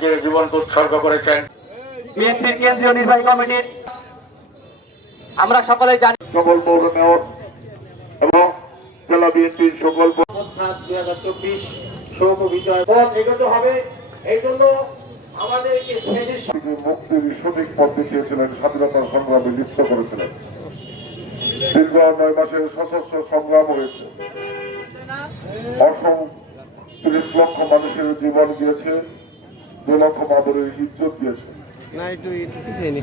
নিজের জীবনকে উৎসর্গ করেছেন বিএনপির কেন্দ্রীয় নির্বাহী কমিটির আমরা সকলে জানি। সকল পৌর মেয়র এবং জেলা বিএনপির সকল দুই হাজার চব্বিশ বিজয় হবে। এই জন্য আমাদেরকে মুক্তির সঠিক পথ দেখিয়েছিলেন স্বাধীনতা সংগ্রামে লিপ্ত করেছিলেন। দীর্ঘ নয় মাসের সশস্ত্র সংগ্রাম হয়েছে। অসম তিরিশ লক্ষ মানুষের জীবন দিয়েছে বাবরের ইজ্জত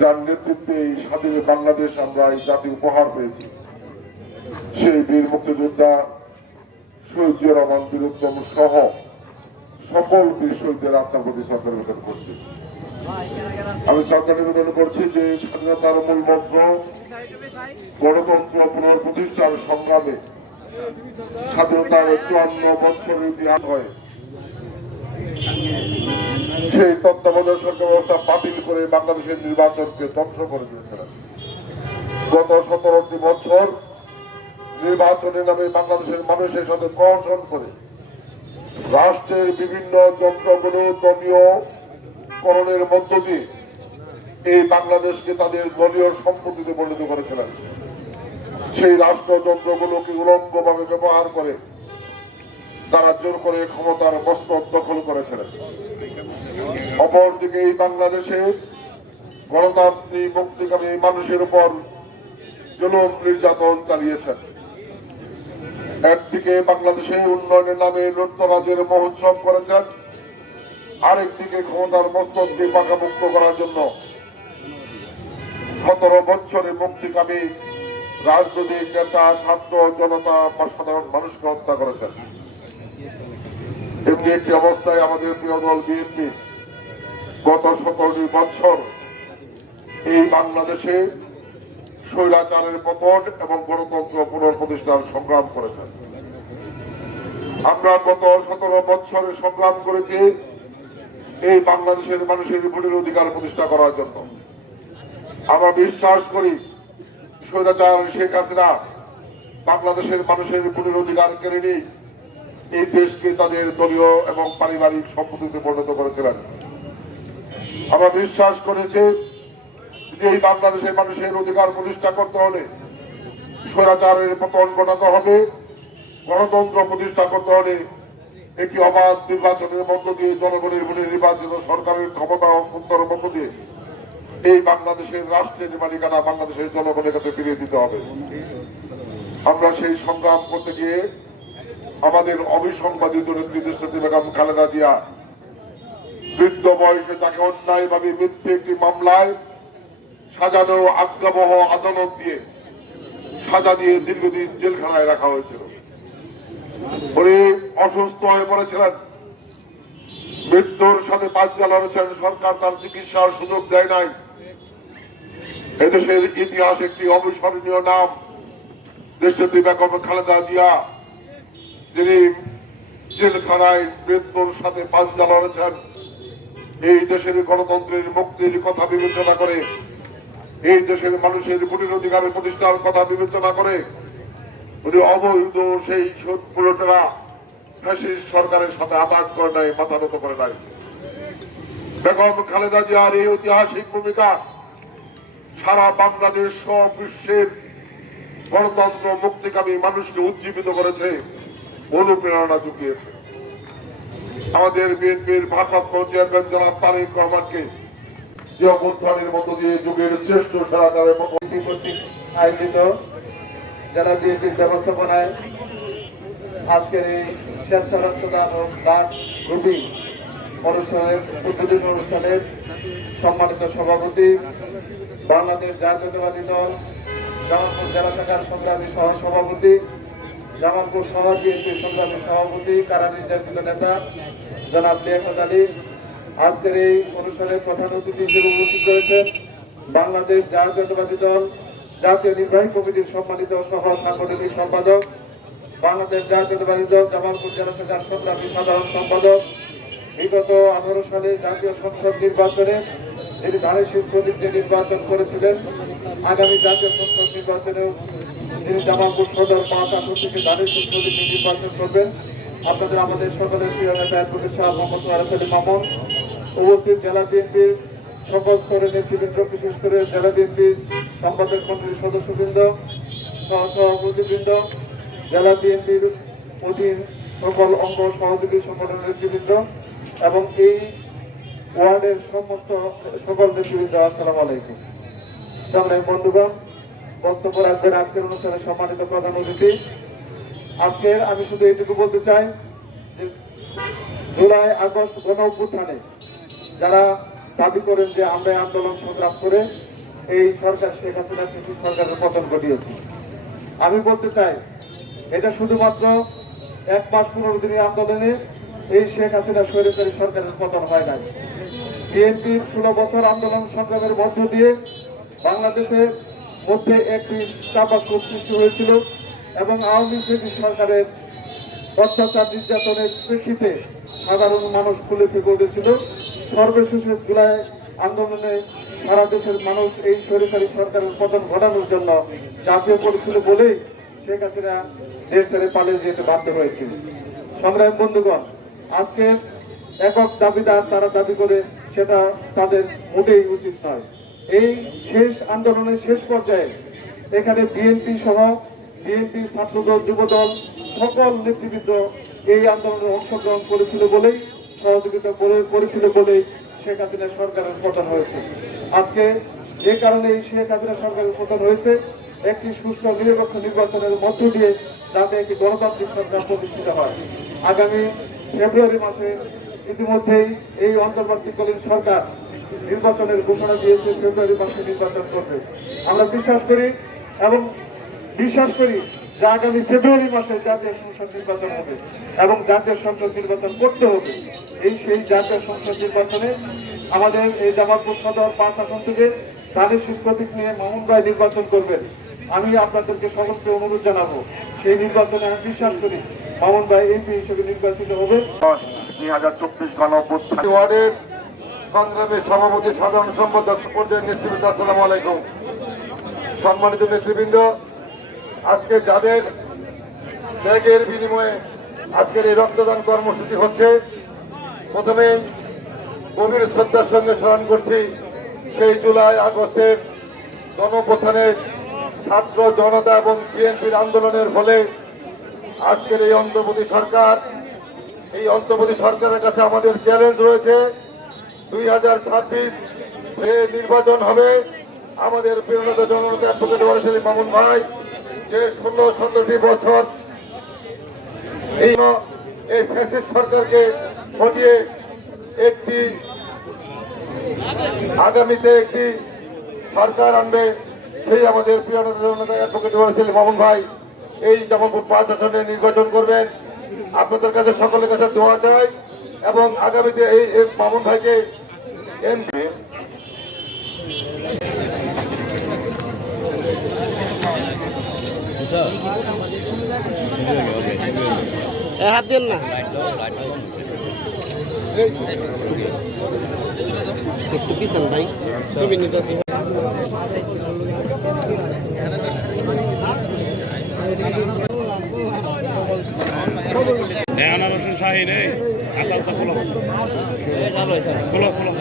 যার নেতৃত্বে এই স্বাধীন বাংলাদেশ আমরা এই জাতি উপহার পেয়েছি। সেই বীর মুক্তিযোদ্ধা জিয়া রহমান বীরুত্তম সহ সকল বীর শহীদদের আত্মার প্রতি শ্রদ্ধা নিবেদন করছি। আমি শ্রদ্ধা নিবেদন করছি যে স্বাধীনতার মূল মন্ত্র গণতন্ত্র পুনঃপ্রতিষ্ঠার সংগ্রামে স্বাধীনতার চুয়ান্ন বছর ইতিহাস হয়। সেই তত্ত্বাবধায়ক সরকার ব্যবস্থা বাতিল করে বাংলাদেশের নির্বাচনকে ধ্বংস করে দিয়েছিলেন গত সতেরোটি বছর নির্বাচনের নামে বাংলাদেশের মানুষের সাথে প্রহসন করে রাষ্ট্রের বিভিন্ন যন্ত্রগুলো দলীয় করণের মধ্য দিয়ে এই বাংলাদেশকে তাদের দলীয় সম্পত্তিতে পরিণত করেছিলেন। সেই রাষ্ট্রযন্ত্রগুলোকে উলঙ্গভাবে ব্যবহার করে তারা জোর করে ক্ষমতার মস্তক দখল করেছিলেন। অপরদিকে এই বাংলাদেশে গণতান্ত্রিক মুক্তিকামী মানুষের উপর জুলুম নির্যাতন চালিয়েছেন একদিকে বাংলাদেশে উন্নয়নের নামে লুটতরাজের মহোৎসব করেছেন, আরেকদিকে ক্ষমতার মস্তককে পাকামুক্ত করার জন্য সতেরো বছরের মুক্তিকামী রাজনৈতিক নেতা, ছাত্র জনতা বা সাধারণ মানুষকে হত্যা করেছেন। এমনি একটি অবস্থায় আমাদের প্রিয় দল বিএনপি গত সতেরোটি বছর এই বাংলাদেশে স্বৈরাচারের পতন এবং গণতন্ত্র পুনঃপ্রতিষ্ঠার সংগ্রাম করেছেন। আমরা গত সতেরো বছরে সংগ্রাম করেছি এই বাংলাদেশের মানুষের ভোটের অধিকার প্রতিষ্ঠা করার জন্য। আমরা বিশ্বাস করি স্বৈরাচার শেখ হাসিনা বাংলাদেশের মানুষের ভোটের অধিকার কেড়ে নিয়ে এই দেশকে তাদের দলীয় এবং পারিবারিক সম্পত্তিতে পরিণত করেছিলেন। আমরা বিশ্বাস করেছি যে এই বাংলাদেশের মানুষের অধিকার প্রতিষ্ঠা করতে হলে স্বৈরাচারের পতন ঘটাতে হবে, গণতন্ত্র প্রতিষ্ঠা করতে হলে একটি অবাধ নির্বাচনের মধ্য দিয়ে জনগণের ভোটে নির্বাচিত সরকারের ক্ষমতা অন্তরের মধ্য দিয়ে এই বাংলাদেশের রাষ্ট্রের মালিকানা, বাংলাদেশের জনগণের কাছে ফিরিয়ে দিতে হবে। আমরা সেই সংগ্রাম করতে গিয়ে আমাদের অবিসংবাদিত বেগম খালেদা জিয়া বৃদ্ধ বয়সে তাকে অন্যায়ভাবে মিথ্যে একটি মামলায় সাজানো আজ্ঞাবহ আদালত দিয়ে সাজা দিয়ে দীর্ঘদিন জেলখানায় রাখা হয়েছিল। অসুস্থ হয়ে পড়েছিলেন। মৃত্যুর সাথে পাঁচজা সরকার তার চিকিৎসার সুযোগ দেয় নাই। এদেশের ইতিহাস একটি অবিস্মরণীয় নাম। দেশটি বেগম খালেদা জিয়া, যিনি জেলখানায় মৃত্যুর সাথে পাঞ্জা লড়েছেন এই দেশের গণতন্ত্রের মুক্তির কথা বিবেচনা করে, এই দেশের মানুষের ভোটের অধিকারের প্রতিষ্ঠার কথা বিবেচনা করে, উনি অবৈধ সেই পুরোটেরা ফ্যাসিস্ট সরকারের সাথে আঘাত করে নাই, মাথা নত করে নাই। বেগম খালেদা জিয়ার এই ঐতিহাসিক ভূমিকা সারা বাংলাদেশ সহ বিশ্বের গণতন্ত্র মুক্তিকামী মানুষকে উজ্জীবিত করেছে, অনুপ্রেরণা জুগিয়েছে। আমাদের বিএনপির ভারপ্রাপ্ত চেয়ারম্যান জনাব তারেক রহমানকে যে অবস্থানের মধ্য দিয়ে যুগের শ্রেষ্ঠ কর্তৃক আয়োজিত জেলা বিএনপির ব্যবস্থাপনায় আজকের এই স্বেচ্ছা অনুষ্ঠানের, উদ্বোধনী অনুষ্ঠানের সম্মানিত সভাপতি, বাংলাদেশ জাতীয়তাবাদী দল জামালপুর জেলা শাখার সংগ্রামী সহ সভাপতি জামালপুর শহর বিএনপির সংগ্রামী সভাপতি, কারা নির্যাতিত নেতা, জনাব লিয়াকত আলী আজকের এই অনুষ্ঠানের প্রধান অতিথি হিসেবে উপস্থিত রয়েছেন বাংলাদেশ জাতীয়তাবাদী দল, জাতীয় নির্বাহী কমিটির সম্মানিত সহ সাংগঠনিক সম্পাদক, বাংলাদেশ জাতীয়তাবাদী দল, জামালপুর জেলা শাখার সংগ্রামী সাধারণ সম্পাদক। বিগত আঠারো সালে জাতীয় সংসদ নির্বাচনে তিনি ধানের শীত নির্বাচন করেছিলেন, আগামী জাতীয় সংসদ নির্বাচনেও তিনি জামালপুর সদর পাঁচ আসন থেকে শীত প্রতীকে নির্বাচন করবেন, আপনাদের আমাদের সকলের প্রিয় নেতা অ্যাডভোকেট শাহ মোহাম্মদ ওয়ারাস আলী উপস্থিত জেলা বিএনপির সকল স্তরের নেতৃবৃন্দ, বিশেষ করে জেলা বিএনপির সম্পাদক মন্ডলীর সদস্যবৃন্দ, সহ সভাপতিবৃন্দ জেলা বিএনপির অধীন সকল অঙ্গ সহযোগী সংগঠনের নেতৃবৃন্দ এবং এই ওয়ার্ডের সমস্ত সকল নেতৃবৃন্দ, আসসালামু আলাইকুম। সংগ্রামী বন্ধুগণ? বক্তব্য রাখবেন আজকের অনুষ্ঠানে সম্মানিত প্রধান অতিথি। আজকের আমি শুধু এটুকু বলতে চাই যে জুলাই আগস্ট গণ অভ্যুত্থানে যারা দাবি করেন যে আমরা আন্দোলন সংগ্রাম করে এই সরকার শেখ হাসিনা কৃষি সরকারের পতন ঘটিয়েছি। আমি বলতে চাই, এটা শুধুমাত্র এক মাস পনেরো দিনের আন্দোলনে এই শেখ হাসিনা স্বৈরাচারী সরকারের পতন হয় নাই। বিএনপির ষোলো বছর আন্দোলন সংগ্রামের মধ্য দিয়ে বাংলাদেশের মধ্যে একটি চাপাক্ষোভ সৃষ্টি হয়েছিল এবং আওয়ামী লীগ সরকারের অত্যাচার নির্যাতনের প্রেক্ষিতে সাধারণ মানুষ ফেঁকে উঠেছিল। সর্বশেষে জুলাই আন্দোলনে সারা দেশের মানুষ এই সরকারি সরকারের পতন ঘটানোর জন্য ঝাঁপিয়ে পড়েছিল বলেই শেখ হাসিনা দেশ ছেড়ে পালিয়ে যেতে বাধ্য হয়েছিল সংগ্রাম বন্ধুগণ আজকে একক দাবিদার তারা দাবি করে সেটা তাদের মোটেই উচিত নয়। এই শেষ আন্দোলনের শেষ পর্যায়ে এখানে বিএনপি সহ বিএনপি ছাত্রদল, যুবদল সকল নেতৃবৃন্দ এই আন্দোলনে অংশগ্রহণ করেছিল বলেই, সহযোগিতা করে করেছিল বলেই শেখ হাসিনা সরকারের পতন হয়েছে। আজকে যে কারণে এই শেখ হাসিনা সরকারের পতন হয়েছে, একটি সুষ্ঠু নিরপেক্ষ নির্বাচনের মধ্য দিয়ে যাতে একটি গণতান্ত্রিক সরকার প্রতিষ্ঠিত হয়। আগামী ফেব্রুয়ারি মাসে ইতিমধ্যেই এই অন্তর্বর্তীকালীন সরকার নির্বাচনের ঘোষণা দিয়েছে ফেব্রুয়ারি মাসে নির্বাচন করবে। আমরা বিশ্বাস করি এবং বিশ্বাস করি যে আগামী ফেব্রুয়ারি মাসে জাতীয় সংসদ নির্বাচন হবে এবং জাতীয় সংসদ নির্বাচন করতে হবে। এই সেই জাতীয় সংসদ নির্বাচনে আমাদের এই জামালপুর সদর পাঁচ আসন থেকে তাদের প্রতীক নিয়ে মামুন ভাই নির্বাচন করবেন। আমি আপনাদেরকে সকলকে অনুরোধ জানাব সেই নির্বাচনে আমি বিশ্বাস করি মামুন ভাই এমপি হিসেবে নির্বাচিত হবে। দুই হাজার চব্বিশ গণ অভ্যুত্থান ওয়ার্ডের সংগ্রামী সভাপতি সাধারণ সম্পাদক পর্যায়ের নেতৃবৃন্দ, আসসালামু আলাইকুম। সম্মানিত নেতৃবৃন্দ, আজকে যাদের ত্যাগের বিনিময়ে আজকের এই রক্তদান কর্মসূচি হচ্ছে প্রথমে গভীর শ্রদ্ধার সঙ্গে স্মরণ করছি, সেই জুলাই আগস্টের গণপ্রথানের ছাত্র জনতা এবং বিএনপির আন্দোলনের ফলে আজকের এই অন্তর্বর্তী সরকার, এই অন্তর্বর্তী সরকারের কাছে আমাদের চ্যালেঞ্জ রয়েছে দুই হাজার ছাব্বিশ নির্বাচন হবে। আমাদের প্রিয়নত জননেতা অ্যাডভোকেট ওয়ারিস মামুন ভাই, যে ষোলো, সতেরোটি বছর এই এই ফ্যাসিস্ট সরকারকে হটিয়ে একটি আগামীতে একটি সরকার আনবে, সেই আমাদের প্রিয় নেতা জননেতা অ্যাডভোকেট ওয়ারিস মামুন ভাই এই জামালপুর পাঁচ আসনে নির্বাচন করবেন। আপনাদের কাছে সকলের কাছে দোয়া চাই। এবং আগামীতে এই মামুন ভাইকে এমপি হাত দেন না। একটু পিছন ভাই ছবি রসুন শাহিন এই আচ্ছা আচ্ছা খোলো। খোলো খোলো।